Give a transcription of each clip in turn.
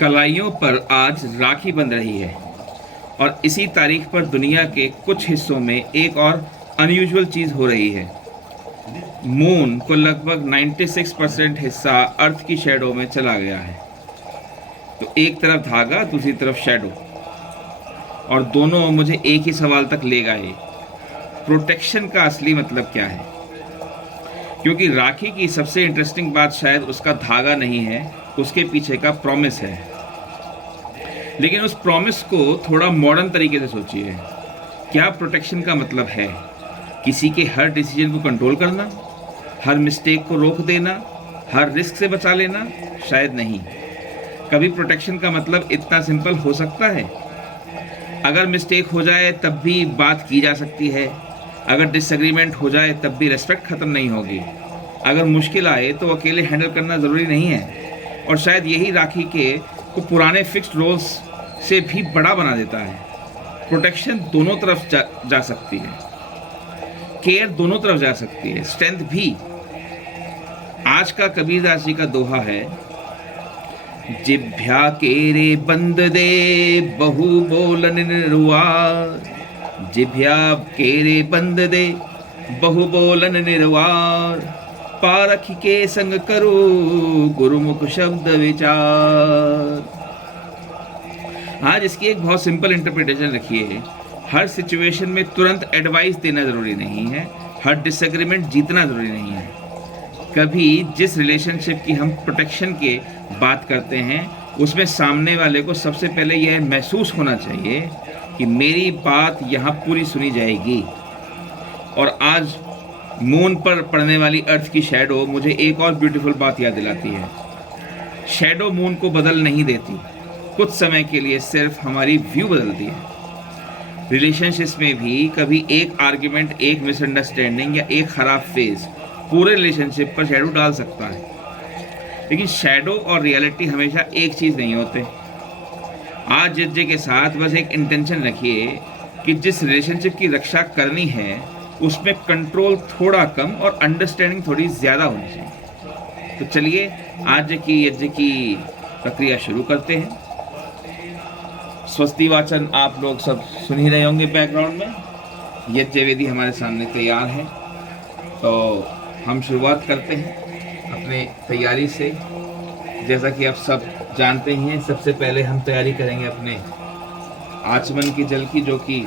कलाइयों पर आज राखी बंध रही है और इसी तारीख पर दुनिया के कुछ हिस्सों में एक और अनयूजुअल चीज़ हो रही है। मून को लगभग 96% हिस्सा अर्थ की शैडो में चला गया है। तो एक तरफ धागा, दूसरी तरफ शैडो, और दोनों मुझे एक ही सवाल तक ले गए, प्रोटेक्शन का असली मतलब क्या है। क्योंकि राखी की सबसे इंटरेस्टिंग बात शायद उसका धागा नहीं है, उसके पीछे का प्रॉमिस है। लेकिन उस प्रॉमिस को थोड़ा मॉडर्न तरीके से सोचिए। क्या प्रोटेक्शन का मतलब है किसी के हर डिसीजन को कंट्रोल करना, हर मिस्टेक को रोक देना, हर रिस्क से बचा लेना? शायद नहीं। कभी प्रोटेक्शन का मतलब इतना सिंपल हो सकता है। अगर मिस्टेक हो जाए तब भी बात की जा सकती है, अगर डिसएग्रीमेंट हो जाए तब भी रिस्पेक्ट ख़त्म नहीं होगी, अगर मुश्किल आए तो अकेले हैंडल करना ज़रूरी नहीं है। और शायद यही राखी के को पुराने फिक्स्ड रोल्स से भी बड़ा बना देता है। प्रोटेक्शन दोनों तरफ जा सकती है, केयर दोनों तरफ जा सकती है, स्ट्रेंथ भी। आज का कबीरदास जी का दोहा है, जिभ्या केरे बंद दे बहु बोलन निर्वार, जिभ्या केरे बंद दे बहु बोलन निर्वार, पारखी के संग करो गुरुमुख शब्द विचार। आज इसकी एक बहुत सिंपल इंटरप्रिटेशन रखिए। हर सिचुएशन में तुरंत एडवाइस देना ज़रूरी नहीं है, हर डिसएग्रीमेंट जीतना ज़रूरी नहीं है। कभी जिस रिलेशनशिप की हम प्रोटेक्शन के बात करते हैं उसमें सामने वाले को सबसे पहले यह महसूस होना चाहिए कि मेरी बात यहाँ पूरी सुनी जाएगी। और आज मून पर पड़ने वाली अर्थ की शैडो मुझे एक और ब्यूटीफुल बात याद दिलाती है। शैडो मून को बदल नहीं देती, कुछ समय के लिए सिर्फ हमारी व्यू बदलती है। रिलेशनशिप्स में भी कभी एक आर्ग्यूमेंट, एक मिसअंडरस्टैंडिंग या एक खराब फेज पूरे रिलेशनशिप पर शैडो डाल सकता है। लेकिन शैडो और रियलिटी हमेशा एक चीज़ नहीं होते। आज जिज्जे के साथ बस एक इंटेंशन रखिए कि जिस रिलेशनशिप की रक्षा करनी है उसमें कंट्रोल थोड़ा कम और अंडरस्टैंडिंग थोड़ी ज़्यादा होनी चाहिए। तो चलिए आज की यज्ञ की प्रक्रिया शुरू करते हैं। स्वस्ति वाचन आप लोग सब सुन ही रहे होंगे बैकग्राउंड में। यज्ञ वेदी हमारे सामने तैयार है, तो हम शुरुआत करते हैं अपने तैयारी से। जैसा कि आप सब जानते ही हैं, सबसे पहले हम तैयारी करेंगे अपने आचमन की जल की, जो कि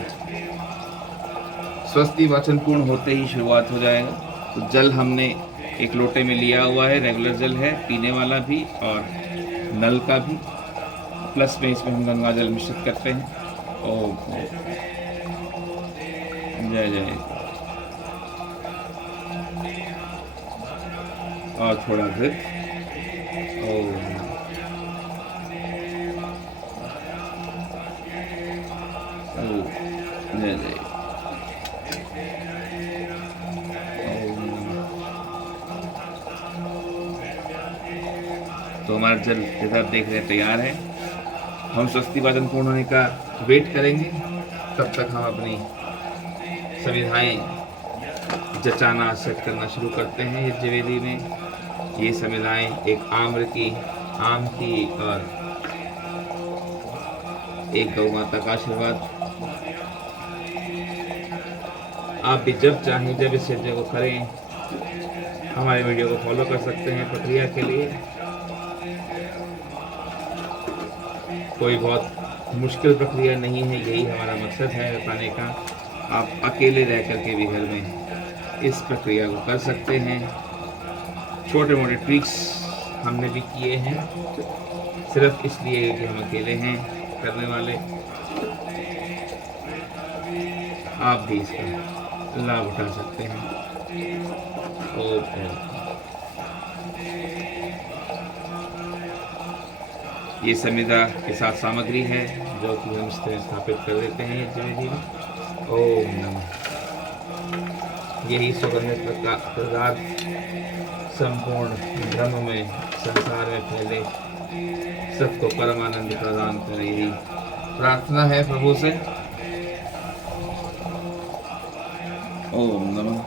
स्वस्ति वाचन पूर्ण होते ही शुरुआत हो जाएगा। तो जल हमने एक लोटे में लिया हुआ है, रेगुलर जल है, पीने वाला भी और नल का भी, प्लस में इसमें हम गंगा जल मिश्रित करते हैं। ओम जय जय। और थोड़ा घृत। ओम जय जय। तो हमारा जल जैसा आप देख रहे हैं तैयार है। हम स्वस्ति वाचन पूर्ण होने का वेट करेंगे, तब तक हम अपनी समिधाएं जचाना सेट करना शुरू करते हैं। यज्ञ वेदी में ये समिधाएं एक आम्र की, आम की और एक गौ माता का आशीर्वाद। आप भी जब चाहें जब इस यज्ञ को करें, हमारे वीडियो को फॉलो कर सकते हैं प्रक्रिया के लिए। कोई बहुत मुश्किल प्रक्रिया नहीं है, यही हमारा मकसद है बताने का। आप अकेले रह कर के भी घर में इस प्रक्रिया को कर सकते हैं। छोटे मोटे ट्रिक्स हमने भी किए हैं, सिर्फ इसलिए कि हम अकेले हैं करने वाले। आप भी इसका लाभ उठा सकते हैं। ये संविदा के साथ सामग्री है जो कि हम इस तरह स्थापित कर देते हैं यज्ञ वेदी में। ओम नमः। यही सुगंधित पदार्थ संपूर्ण ब्रह्म में, संसार में फैले, सबको परमानंद प्रदान करे, यही प्रार्थना है प्रभु से। ओम नमः।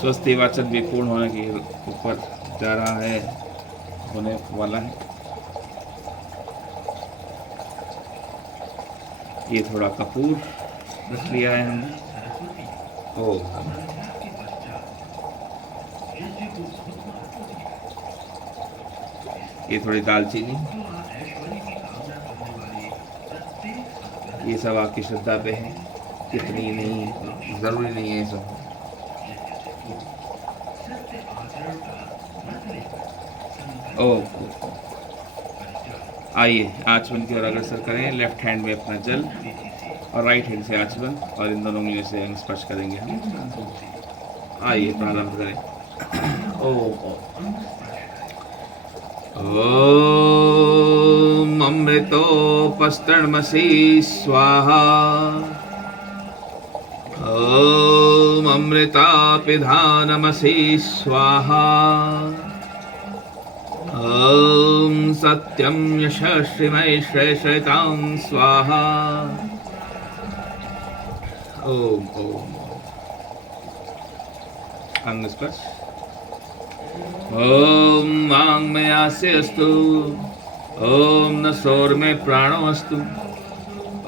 स्वस्ति वाचन भी पूर्ण होने के ऊपर जा रहा है, होने वाला है। ये थोड़ा कपूर रख लिया है हमने। ओ ये थोड़ी दालचीनी, ये सब आपकी श्रद्धा पे है, कितनी नहीं, ज़रूरी नहीं है सब। ओ आइए आचमन की ओर अग्रसर करें। लेफ्ट हैंड में अपना जल और राइट हैंड से आचमन, और इन दोनों उंगलियों से अंग स्पर्श करेंगे हम। आइए प्रारंभ करें। ओम अमृतोपस्तरणमसि स्वाहा। ओम अमृतापिधानमसि स्वाहा। ओम सत्यं यशस्विमय श्रेयतां स्वाहा। ओम ओम अंग स्पर्श। ओम वांग में आस्य अस्तु। ओम नसोर में प्राणो अस्तु।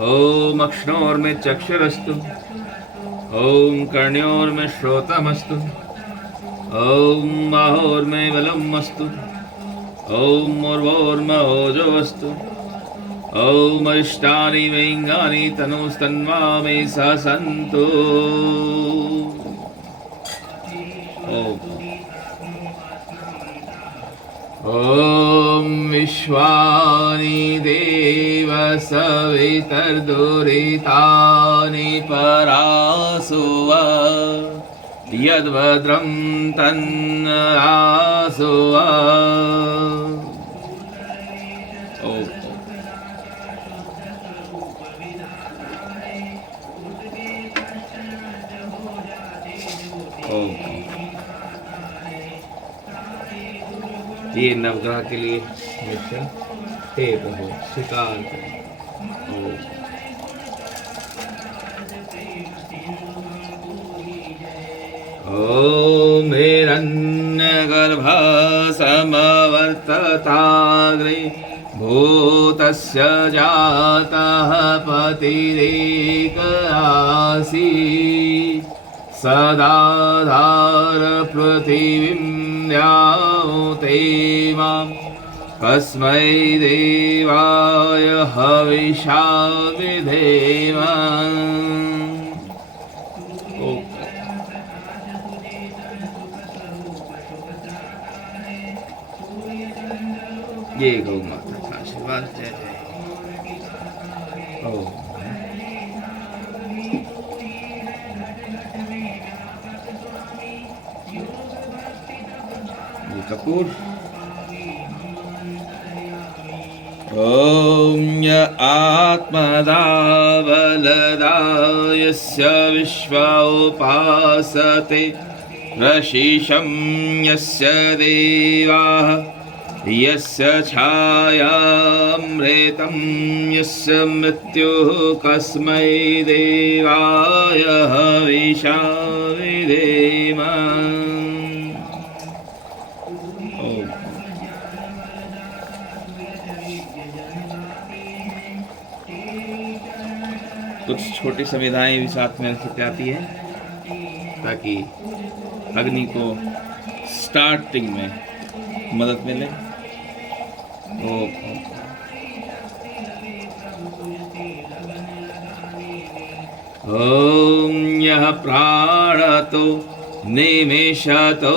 ओम अक्ष्णोर में चक्षुरस्तु। ओम कर्ण्योर में श्रोतमस्तु। ओम बाहोर में बलम अस्तु। ओम उर्वोर में ओजो अस्तु। ओम अरिष्टानि वेंगानि तनुस्तन्वा मे ससन्तु। ओम विश्वानि देव सवितर्दुरितानि परासुव। यद्भद्रं तन्नरासुव। ये नवग्रह के लिए मिश्रण हे प्रभु स्वीकार करें। ओम हिरण्यगर्भ समवर्तताग्रे भूतस्य जातः पतिरेक आसीत्। सदाधार पृथिवीं द्याते मां कस्मै देवाय हविषा विधेम। ये गौ माता का आशीर्वाद। जय जय। कपूर। ओम य आत्मदा बलदा यस्य विश्वा उपासते रशीशं यस्य देवाः यस्य छायामृतं यस्य मृत्युः कस्मै देवाय हविषा विधेम। कुछ छोटी संविधाएं भी साथ में रखी आती है ताकि अग्नि को स्टार्टिंग में मदद मिले। ओम यह प्राणतो निमेषतो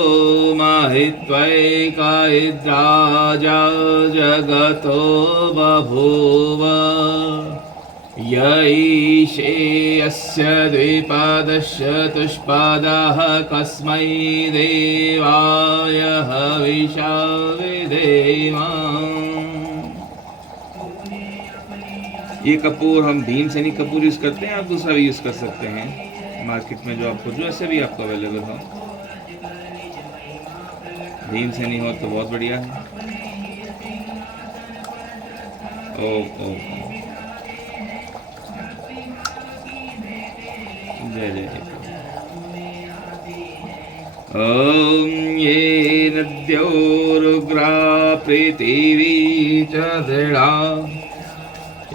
महित्वैकायद्राजा जगतो बभूव। यैषे यस्य द्विपादश्चतुष्पादः कस्मै देवाय हविषा विधेम। ये कपूर हम भीमसेनी कपूर यूज़ करते हैं, आप दूसरा भी यूज़ कर सकते हैं मार्केट में, जो आपको जो ऐसे भी आपको अवेलेबल हो। भीमसेनी हो तो बहुत बढ़िया है। ओ जय जय। ॐ ये नद्योरुग्रा पृथिवी च दृढा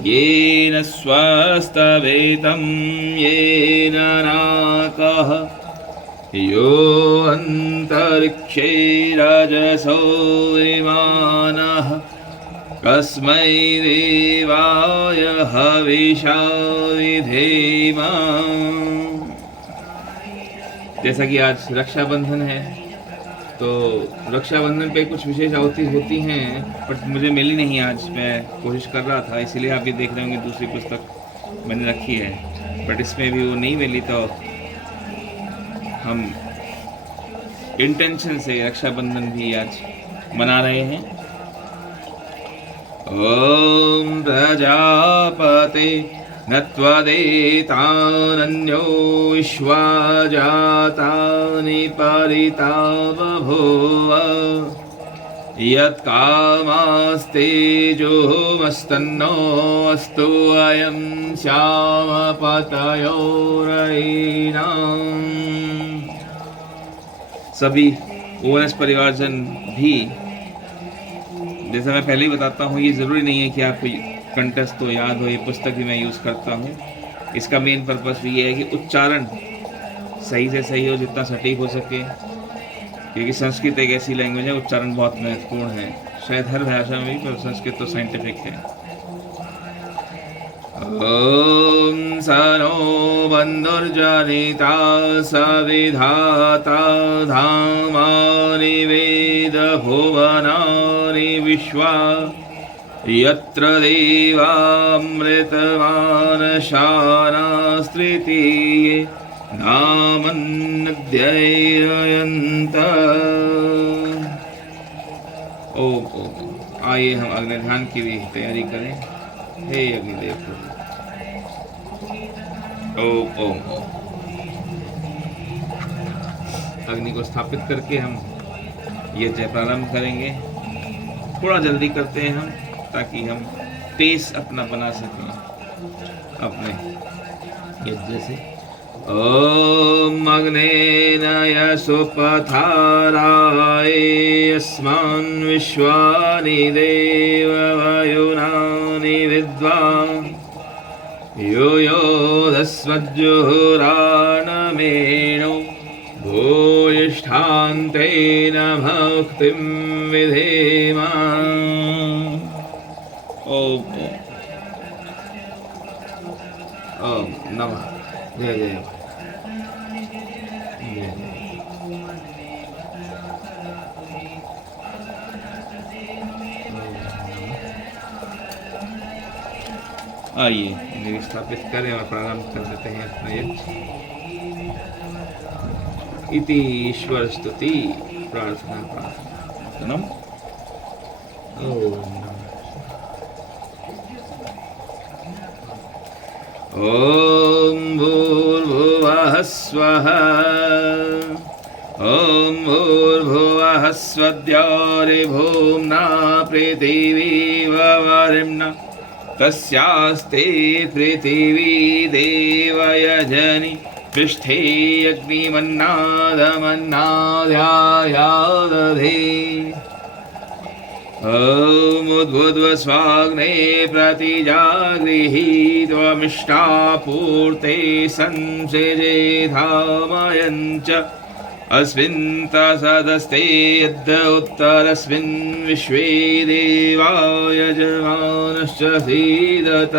येन स्वस्तवेतं येन नाकः यो अन्तरिक्षे रजसो विमानः कस्मै देवाय हविषा विधेम। जैसा कि आज रक्षाबंधन है तो रक्षाबंधन पे कुछ विशेष आहुति होती हैं, बट मुझे मिली नहीं आज। मैं कोशिश कर रहा था, इसीलिए आप भी देख रहे होंगे दूसरी पुस्तक मैंने रखी है, बट इसमें भी वो नहीं मिली। तो हम इंटेंशन से रक्षाबंधन भी आज मना रहे हैं। ओम प्रजापते नत्वदेतानन्यो विश्वा जातानि परिता बभूव यत्कामास्तेजोमस्तन्नो अस्तु अयं श्यामपतयोरयिनाम्। सभी ओएनएस परिवारजन भी, जैसा मैं पहले ही बताता हूँ, ये ज़रूरी नहीं है कि आपको कंटेस्ट तो याद हो। ये पुस्तक भी मैं यूज़ करता हूँ। इसका मेन पर्पस भी ये है कि उच्चारण सही से सही हो, जितना सटीक हो सके, क्योंकि संस्कृत एक ऐसी लैंग्वेज है, उच्चारण बहुत महत्वपूर्ण है। शायद हर भाषा में भी, पर संस्कृत तो साइंटिफिक है। ओम सनो बंधुर्जनिता सविधाता धामानि वेद भुवनानि विश्वा यत्र देवामृतमानशानास्त्रितीये नामन्नद्यैरयन्त। ओम ओम। आइए हम अग्नि ध्यान की भी तैयारी करें। हे अग्निदेव प्रभु। ओम ओम ओम। अग्नि को स्थापित करके हम यज्ञ प्रारंभ करेंगे। थोड़ा जल्दी करते हैं हम, ताकि हम तेज अपना बना सकें अपने यज्ञ से। ओम अग्नेन यशोपथाराय अस्मान् विश्वानि देववायुनानि विद्वान् यो योधस्मज्जुहुराणमेणो भूयिष्ठान्तेन भक्तिं विधेम। ओम ओम नमः। जय जय। आइए इन्हें स्थापित करें और प्रारंभ कर देते हैं अपना यज्ञ। इति ईश्वर स्तुति प्रार्थना प्रार्थना। ओम भूर्भुवः स्वः। ओम भूर्भुवः स्वद्योरिभूम्ना पृथिवी वरिम्ना तस्यास्ते पृथिवी देवयजनि पृष्ठे अग्निमन्नादमन्नाद्यायादधे। ॐ उद्भुद्वस्वाग्ने प्रतिजागृहीत्वमिष्टापूर्ते संसृजेधामयञ्च अस्मिन् तसदस्ते यद् उत्तरस्मिन् विश्वे देवा यजमानश्च सीदत।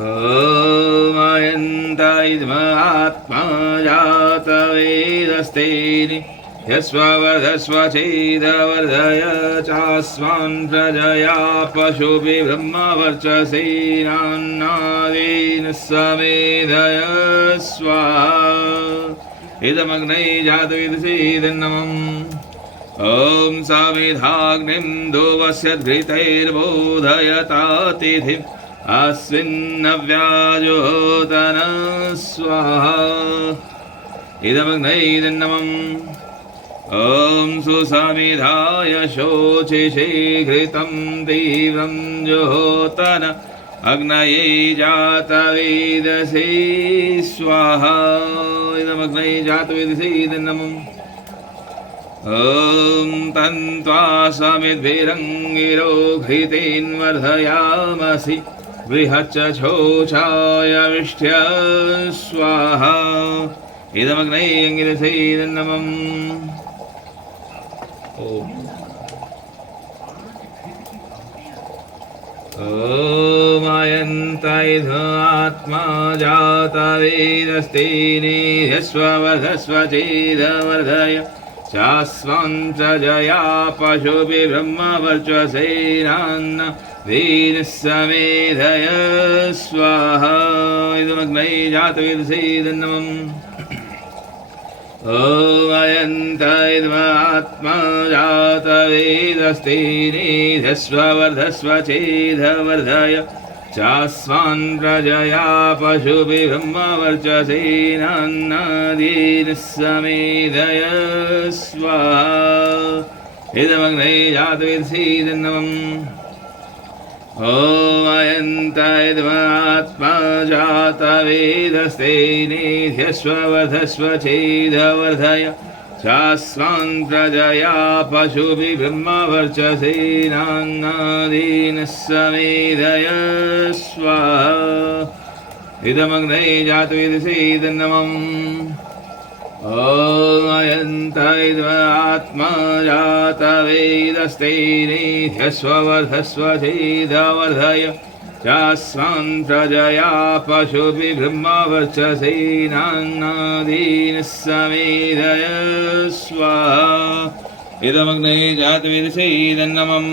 ओम अयन्त इदमात्मा जातवेदस्तेनि यस्ववर्धस्व चेदवर्धय चास्मान् प्रजया पशुभिः ब्रह्मवर्चसेनान्नादेन समेधय स्वाहा। इदमग्ने जातवेदसेदन्नमम्। ॐ समेधाग्निं दोवस्य घृतैर्बोधयता तिथिं अस्मिन्नव्याजोतन स्वाहा इदमग्नैर्नमम् ॐ सुसमिधाय शोचिषे घृतं तीव्रं जोतन अग्नये जातवेदसे स्वाहा इदमग्नये जातवेदसे नमः ॐ तन्त्वा समिद्भिरङ्गिरो घृतेन्वर्धयामसि बृहच्चोषाय विष्ट्य स्वाहा इदमग्नये अङ्गिरसे नमः ॐ अयन्तैध्वात्मा जातवेदस्तेनेध्यस्ववर्धस्व चेदवर्धय शास्वं प्रजया पशुभिब्रह्मवर्चसेनान्न वीरस्समेधय स्वाहा इदमग्नये जातवेदसे नमः ॐ अयन्तैध्वात्मा जातवेदस्तेनेध्यस्ववर्धस्व चेदवर्धय चास्वान् प्रजया पशुभिब्रह्मवर्चसेनान्नादीनस्समेधय स्वाहा इदमग्नये जातवेदसे नमः ॐ अयन्तैध्वात्मा जातवेदस्तेनेध्यस्ववर्धस्व चेदवर्धय शास्वान् प्रजया पशुभिब्रह्मवर्चसेनान्नादीनस्समेधय स्वाहा इदमग्नये जातवेदसे नमः ॐ अयन्तैध्वात्मा जातवेदस्तेनेध्यस्ववर्धस्व चेदवर्धय चास्वान् प्रजया पशुभिब्रह्मवर्चसेनान्नादीनस्समेधय स्वाहा इदमग्नये जातवेदसे नमः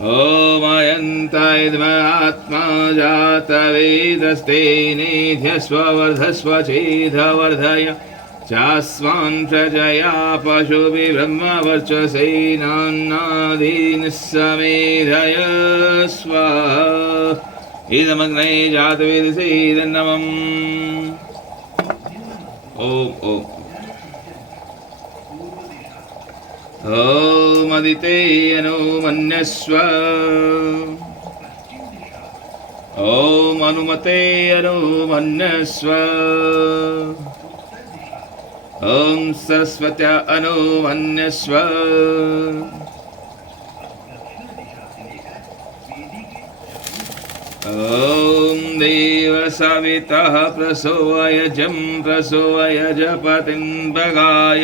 ॐ अयन्तैध्वात्मा जातवेदस्तेनेध्यस्ववर्धस्व चेदवर्धय चास्वान् प्रजया पशुभिब्रह्मवर्चसेनान्नादीनस्समेधय स्वाहा इदमग्नये जातवेदसे नमः ॐ ॐ अदितेयनो मन्यस्व ॐ अनुमतेयनो मन्यस्व ॐ सरस्वत्या अनो मन्यस्व ॐ देवसवितः प्रसोऽयजं प्रसोऽयजपतिं भगाय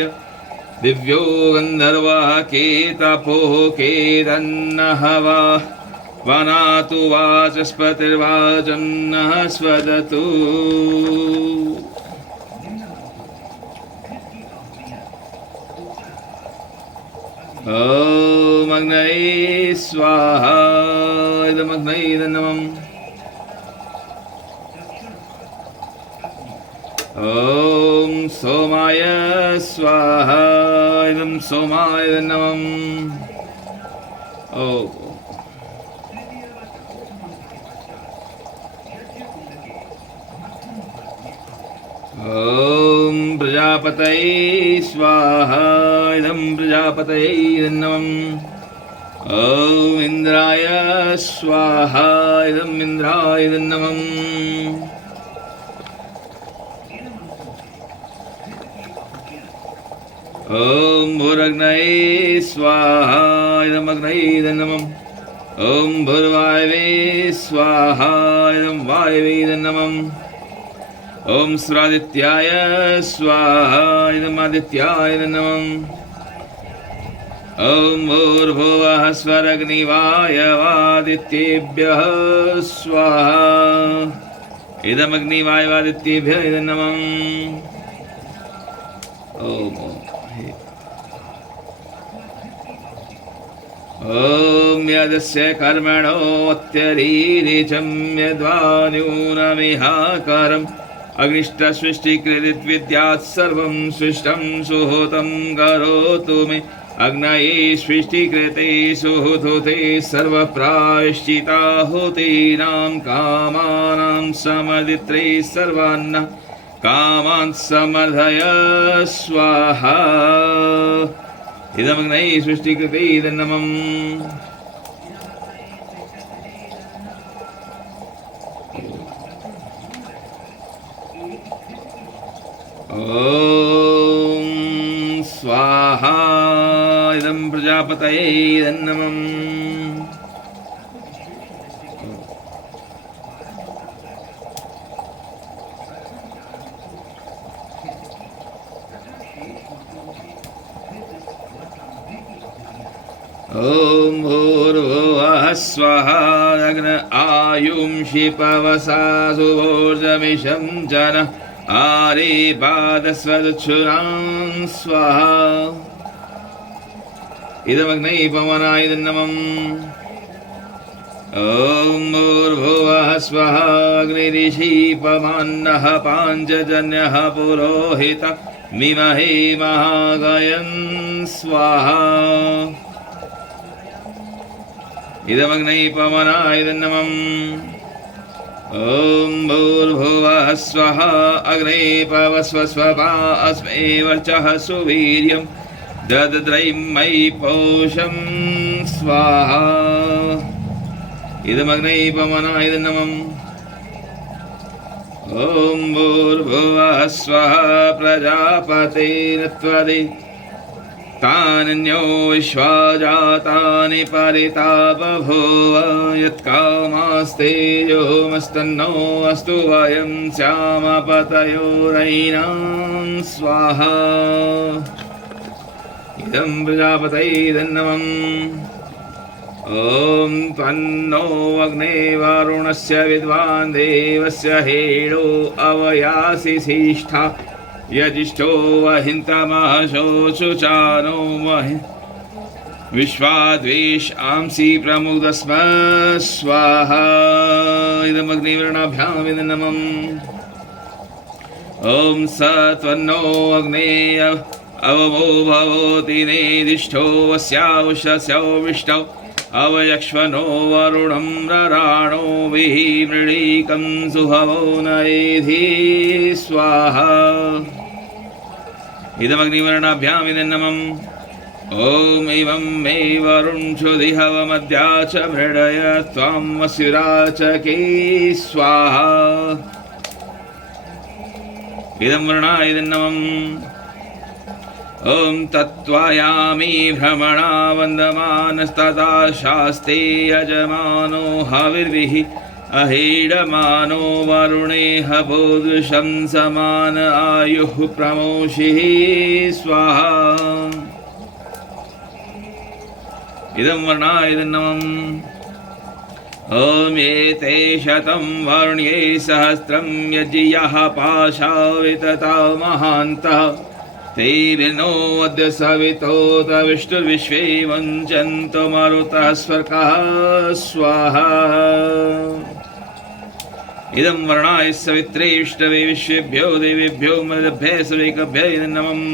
दिव्यो गन्धर्वः केतपोः केतन्नः वा वनातु वाचस्पतिर्वाचन्नः स्वदतु ॐ अग्नये स्वाहा इदमग्नये नमः ॐ सोमाय स्वाहा इदं सोमाय नमः ॐ प्रजापतये स्वाहा इदं प्रजापतये नमः ॐ इन्द्राय स्वाहा इदं इन्द्राय नमः ॐ भूरग्नये स्वाहा इदं अग्नये नमः ॐ भूर्वायवे स्वाहा इदं वायवे नमः ॐ सुरादित्याय स्वाहा इदम् आदित्याय नमः ॐ भूर्भुवः स्वरग्निवायवादित्येभ्यः स्वाहा इदमग्निवायवादित्येभ्यः नमः ॐ यदस्य कर्मणोऽत्यरीरिचं यद्वा न्यूनमिहाकारम् अग्निष्टसृष्टिकृदिद्विद्यात् सर्वं सृष्टं सुहोतं करोतु मे अग्नये सृष्टिकृते सुहृते सर्वप्रायश्चिताहुतीनां कामानां समदित्रे सर्वान् कामान् समर्धय स्वाहा। इदमग्नये सृष्टिकृते इदन्नमम्। ॐ स्वाहा। इदं प्रजापतये इदन्नमम्। ॐ भूर्भुवः स्वः अग्न आयुंषि पवसा सुवोर्जमिषं जन आरे पादस्वदक्षुरां स्वाहा। इदमग्नये पवनाय इदन्नमम्। ॐ भूर्भुवः स्वः अग्निरिषि पवन्नः पाञ्चजन्यः पुरोहित मिमहे महागयं स्वाहा। इदमग्नये पवनाय इदन्नमम्। ॐ भूर्भुवः स्वः अग्ने पवस्व स्वपा अस्मे वर्चः सुवीर्यं ददद्रैमयि पोषं स्वाहा। इदमग्नये पवनाय इदन्नमम्। ॐ भूर्भुवः स्वः प्रजापतेन त्वदि तान्यो विश्वा जातानि परिता बभूव यत्कामास्तेजोमस्तन्नो अस्तु वयं श्यामपतयोरयिनां स्वाहा। इदं प्रजापतये इदन्नमम्। ॐ तन्नो अग्ने वरुणस्य विद्वान् देवस्य हेडो अवयासि सिष्ठा यजिष्ठो वहिन्तमहशोचुचानो विश्वाद्वेषांसि प्रमुदस्म स्वाहा। इदमग्निवर्णाभ्याम् इदन्नमम्। ॐ स त्वन्नो अग्ने अवमो भवति नेदिष्ठो वस्यावशस्यविष्टौ अवयक्ष्वनो वरुणं रराणो विमृळीकं सुहवो नयेधि स्वाहा। इदमग्निवर्णाभ्याम् इदन्नमम्। ॐ एवं मे वरुणक्षुधि हवमद्या च मृडय त्वां वस्युराचके स्वाहा। इदं वर्णाय इदन्नमम्। ॐ तत्त्वयामि भ्रमणा वन्दमानस्तथा शास्ते यजमानो हविर्भिः अहीडमानो वरुणे हवोदृशं समान आयुः प्रमोषिः स्वाहा। इदं वर्णाय इदन्नमम्। ॐ एते शतं वर्ण्ये सहस्रं यज्ञियः पाशा वितता महान्तः ते विनो अद्य सवितोत विष्णुर्विश्वे वञ्चन्तो मरुतः स्वर्गः स्वाहा। इदं वर्णाय सवित्रे विष्णवे विश्वेभ्यो देवेभ्यो मरुद्भ्यः सुरेकभ्यः इदन्नमम्।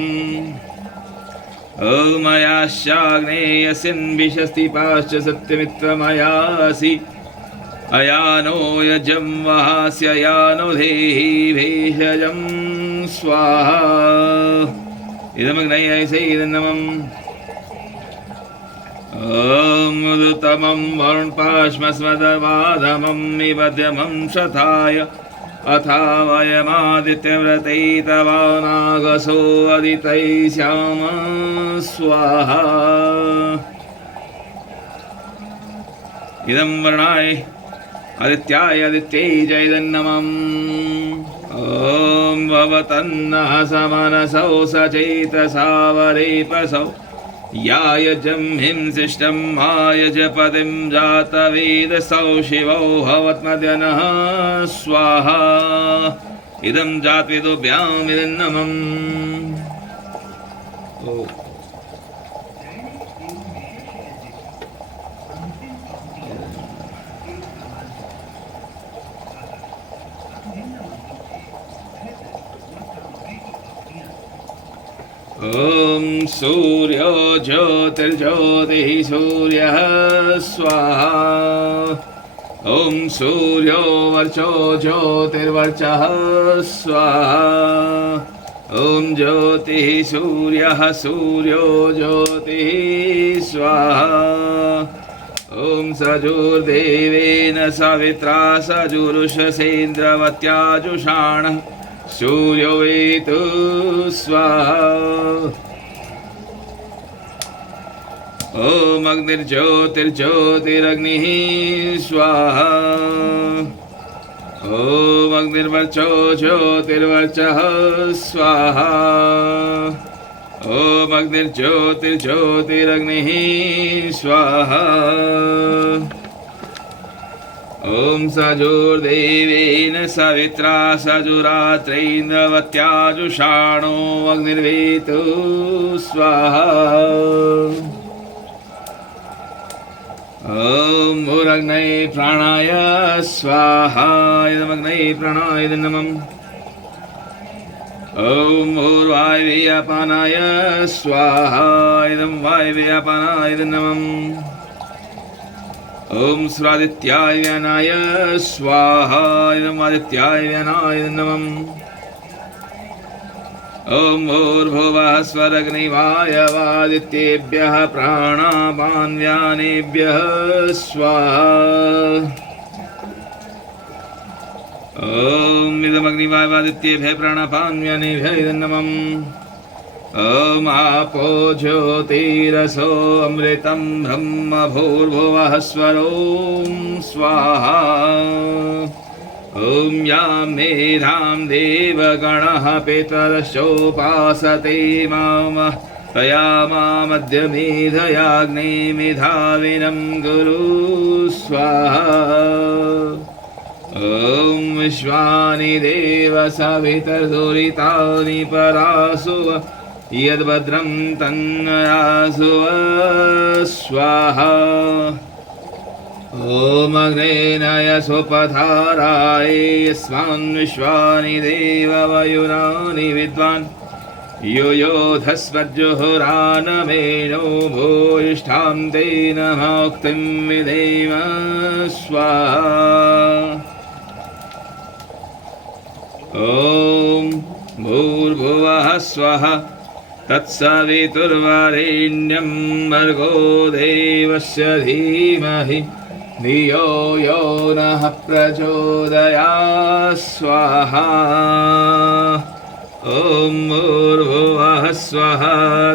ॐ मयाश्चाग्नेयस्यन्विषस्ति पाश्च सत्यमित्रमयासि अयानो यजं वहास्य यानो धेहि भेषजं स्वाहा। इदमग्नये इदन्नमम्। ॐ उदुतमं वरुणपाश्मस्मदवाधमं निबध्यमं शताय अथा वयमादित्यव्रते तवानागसो अदितै श्याम स्वाहा। इदं वर्णाय आदित्याय आदित्यै च इदन्नमम्। ॐ भवतन्नः समनसौ सचेतसा वरेपसौ यायजं हिंसिष्टं मायजपतिं जातवेदसौ शिवो भवत्मद्यनः स्वाहा। इदं जातवेदोभ्याम् इदन्नमम्। ॐ ॐ सूर्यो ज्योतिर्ज्योतिः सूर्यः स्वाहा। ॐ सूर्यो वर्चो ज्योतिर्वर्चः स्वाहा। ॐ ज्योतिः सूर्यः सूर्यो ज्योतिः स्वाहा। ॐ सजुर्देवेन सवित्रा सजुरुषसेन्द्रवत्याजुषाणः सूर्यो वेतु स्वाहा। ॐ अग्निर्ज्योतिर्ज्योतिरग्निः स्वाहा। ॐ अग्निर्वर्चो ज्योतिर्वर्चः स्वाहा। ॐ अग्निर्ज्योतिर्ज्योतिरग्निः स्वाहा। ॐ सजुर्देवेन सवित्रा सजुरात्रेन्द्रवत्याजुषाणो अग्निर्वेतु स्वाहा। ॐ भूरग्नये प्राणाय स्वाहा। इदमग्नये प्राणाय नमः। ॐ भूर्वायवे अपानाय स्वाहा। इदं वायवे अपानाय नमः। ॐ स्वादित्याय व्यानाय स्वाहा। इदं आदित्याय व्यानाय नमः। ॐ भूर्भुवः स्वरग्निवायवादित्येभ्यः प्राणापान्व्यानेभ्यः स्वाहा। ॐ इदमग्निवायवादित्येभ्यः प्राणापान्व्यानेभ्यः नमः। ॐ आपो ज्योतिरसो अमृतं ब्रह्म भूर्भुवः स्वरो स्वाहा। ॐ यां मेधां देवगणः पितरश्चोपासते माम तया मामद्य मेधयाग्ने मेधाविनं गुरु स्वाहा। ॐ विश्वानि देव सवितर्दुरितानि परासुव यद्भद्रं तन्नयासुव स्वाहा। ॐ अग्नेनाय स्वपधाराय यस्मान् विश्वानि देववयुनानि विद्वान् यो योधस्वज्जुहुरानमेनो भूयिष्ठां तेन मोक्तिं विधेम स्वाहा। ॐ भूर्भुवः स्वः तत्सवितुर्वरेण्यं भर्गो देवस्य धीमहि धियो यो नः प्रचोदयात् स्वाहा। ॐ भूर्भुवः स्वः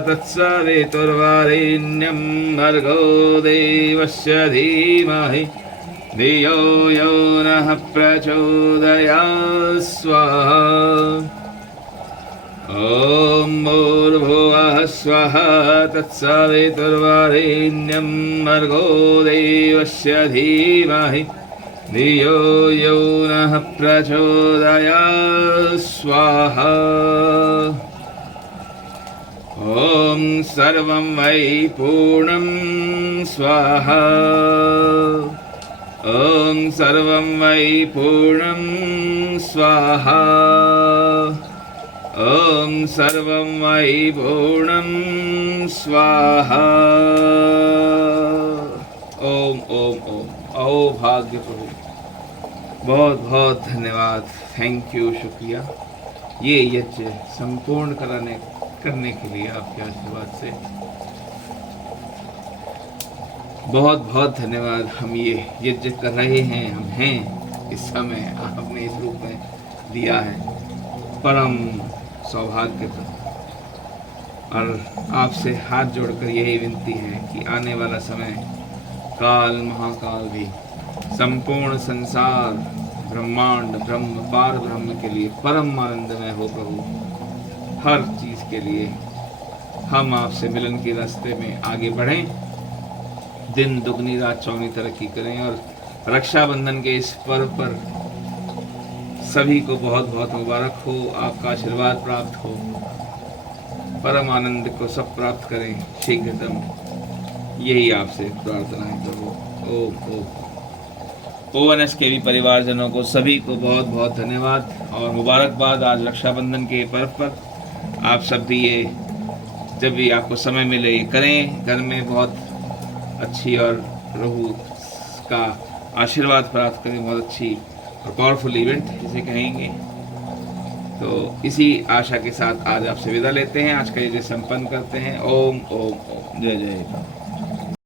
तत्सवितुर्वरेण्यं भर्गो देवस्य धीमहि धियो यो नः प्रचोदयात् स्वाहा। ॐ भूर्भुवः स्वः तत्सवितुर्वरेण्यं भर्गो देवस्य धीमहि धियो यो नः प्रचोदयात् स्वाहा। ॐ सर्वं वै पूर्णं स्वाहा। ॐ सर्वं वै पूर्णं स्वाहा। ॐ सर्वं वै पूर्णं स्वाहा। ओम ओम ओम। आओ भाग्य प्रभु, बहुत बहुत धन्यवाद, थैंक यू, शुक्रिया ये यज्ञ संपूर्ण करने के लिए आपके आशीर्वाद से बहुत बहुत धन्यवाद। हम ये यज्ञ कर रहे हैं, हम हैं इस समय, आपने इस रूप में दिया है, परम सौभाग्य का। और आपसे हाथ जोड़कर यही विनती है कि आने वाला समय काल महाकाल भी संपूर्ण संसार ब्रह्मांड ब्रह्म पार ब्रह्म के लिए परम आनंदमय हो प्रभु। हर चीज के लिए हम आपसे मिलन के रास्ते में आगे बढ़ें, दिन दुगनी रात चौगनी तरक्की करें। और रक्षाबंधन के इस पर्व पर सभी को बहुत बहुत मुबारक हो, आपका आशीर्वाद प्राप्त हो, परम आनंद को सब प्राप्त करें शीघ्रतम, यही आपसे प्रार्थना है प्रभु। ओम ओम। ONS के भी परिवारजनों को सभी को बहुत बहुत धन्यवाद और मुबारकबाद। आज रक्षाबंधन के पर्व पर आप सब भी ये जब भी आपको समय मिले ये करें। घर में बहुत अच्छी और प्रभु का आशीर्वाद प्राप्त करें, बहुत अच्छी और पावरफुल इवेंट जिसे कहेंगे। तो इसी आशा के साथ आज आपसे विदा लेते हैं, आज का ये संपन्न करते हैं। ओम ओम ओम, जय जय।